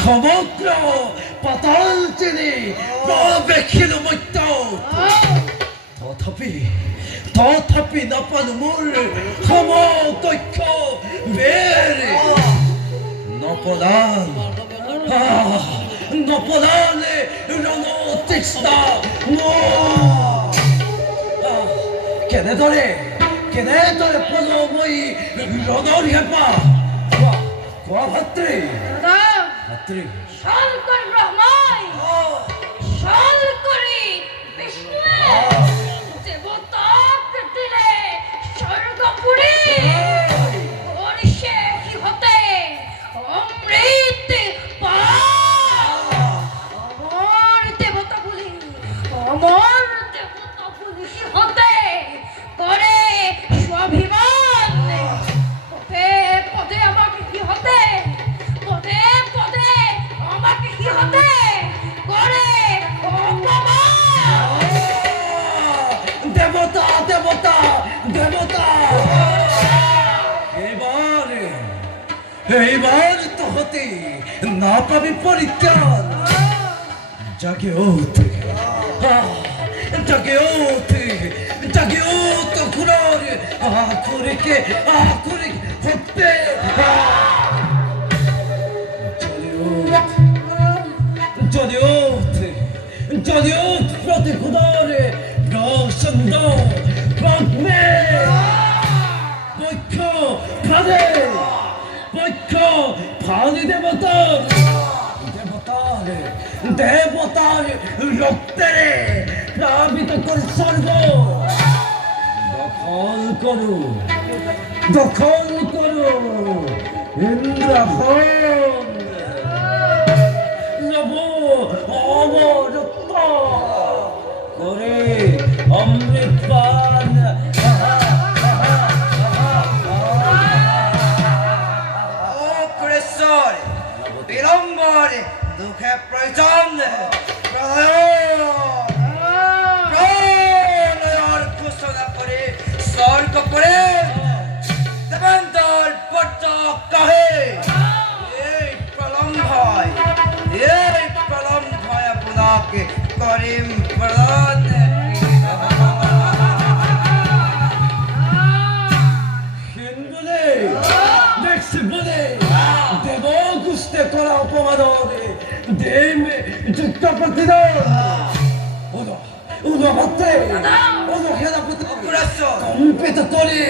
সমগ্ৰ পাতাল চিনি প্ৰৱেশিল তথাপি নাপালো মোৰ সমকক্ষ বেৰে নপলালে ৰণতৃষ্ণা কেনেদৰে পলো মই ৰণৰ হেঁপাহ কোৱা ভাতৃ শঙ্কর ব্রহ্মাই শঙ্করী বিষ্ণুয়ে দেবতা দিলে স্বর্গপুরী মনীষে কি হতে অমৃত অমর দেবতা বলি কি হতে করে স্বাভিমান পদে পদে আমাকে কি হতে পদে পদে আমাকে কি হতে করে দেবতা এইবার তো হতে না পাবি পরিত্রাণ জাগে ওঠে ঘুরার আখুরিকে হতে যদি ওঠ প্রতি খুদারে রোশন দাও পক্ষ ফাঁদি দেবতার রক্তে প্লাবিত করে স্বর্গ দখল করো ইন্দ্রভোগ অমরত্ব করে অমৃত পান বিলম্বর দুঃখে প্রয়োজন ঘোষণা করে স্বর্গ করে দেবেন্দর পর্যক কহে এই প্রলম্ব ভয় আপনাকে করিম প্রদান হিন্দুলে দেখছি বলে দেব গুস্তে করা অপমাদনে দেবে যুক্ত প্রতিদান উনো ভাত্রে উনো হেলা কম্পিত করে